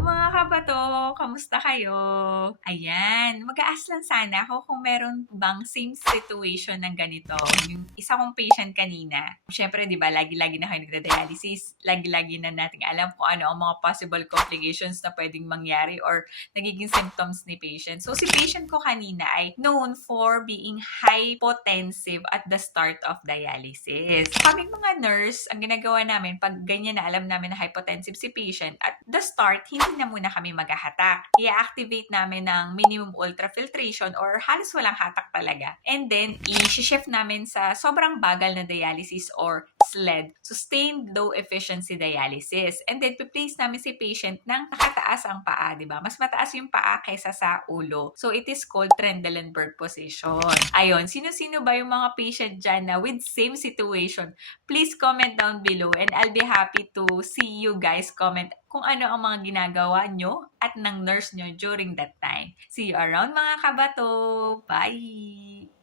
mga kabato, kamusta kayo? Ayan, mag-a-ask lang sana ako kung meron bang same situation ng ganito. Yung isa kong patient kanina, syempre 'di ba lagi-lagi na kayo nagda-dialysis, lagi-lagi na nating alam kung ano ang mga possible complications na pwedeng mangyari or nagiging symptoms ni patient. So si patient ko kanina ay known for being hypotensive at the start of dialysis. Kaming mga nurse, ang ginagawa namin pag ganyan na alam namin na hypotensive si patient, at the start, hindi na muna kami maghahatak. I-activate namin ng minimum ultrafiltration or halos walang hatak talaga. And then, i-shift namin sa sobrang bagal na dialysis or SLED, Sustained Low Efficiency Dialysis. And then, place namin si patient ng nakataas ang paa, di ba? Mas mataas yung paa kaysa sa ulo. So, it is called Trendelenburg position. Ayun, sino-sino ba yung mga patient dyan na with same situation? Please comment down below and I'll be happy to see you guys comment kung ano ang mga ginagawa nyo at ng nurse nyo during that time. See you around mga kabato! Bye!